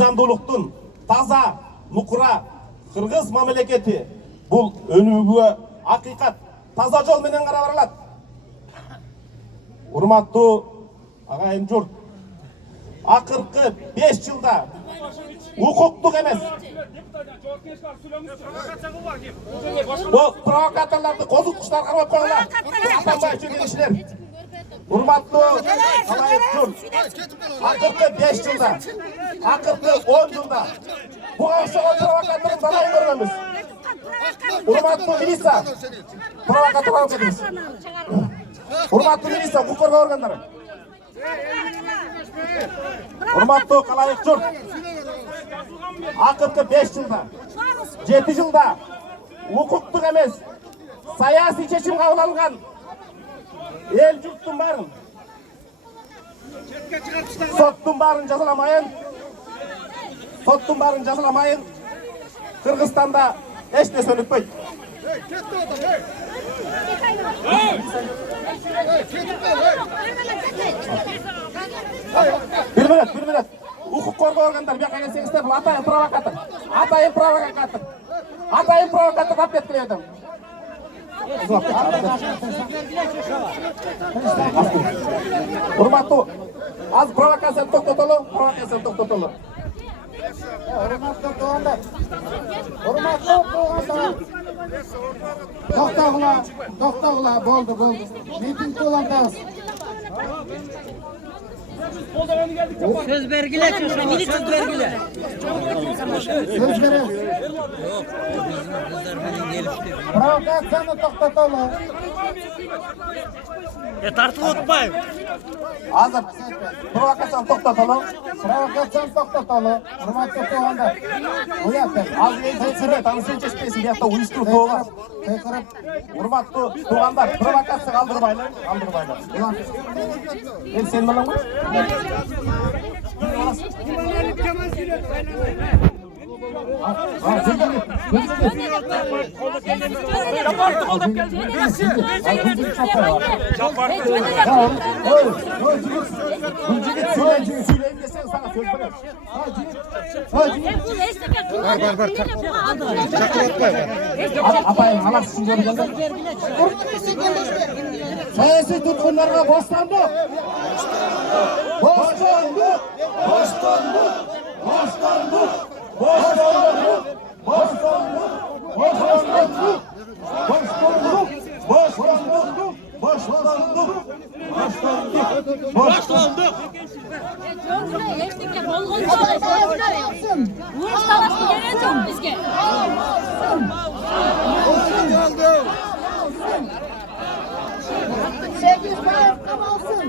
мыйзамдуулуктун таза, нукура кыргыз мамлекети бул өнүгүүгө акыйкат таза жол менен карап барылат. Урматтуу агайым журт, акыркы 5 жылда укуктук эмес. Бул провокаторлорду козуткучтар карап койгула. Атамбай үчүн кишилер. Урматтуу агайым журт, акыркы 5 жылда, акыркы 10 жылда буга окшогон провокатордун далайын көргөнбүз. Урматтуу милиция, провокатор алып кетиңиз. Урматтуу милиция, укук коргоо органдары. Урматтуу калайык журт, акыркы 5 жылда, 7 жылда укуктук эмес, саясий чечим кабыл алынган эл журттун баарын, соттун баарын жазаламайын, Кыргызстанда эч нерсе өнүкпөйт. Bir minut. Укук коргоо органдары бияка келсеңиздер, бул атайын провокатор. Атайын провокатор тап кеткиле атам. Урматтуу, аз провокацияны токтотолу. Урматтуу туугандар. Токтогула, болду. Митингди улантабыз. Söz vergiler söz vergiler. Söz beremiz. Provokatsiyani to'xtatoli. Tartib o'tmayın. Азыр провокацияны токтотолу. Урматтуу туугандар. Уяттыр. Азыр эл аны сен чечпейсиң, биякта уюштуруп тоогар. Урматтуу туугандар, провокация калтырбайлы. Эл сен мененби? Апайым, алас үшін көргенде. Саяси тұтқындарға бостандық! Sekiz bayram kamalsın.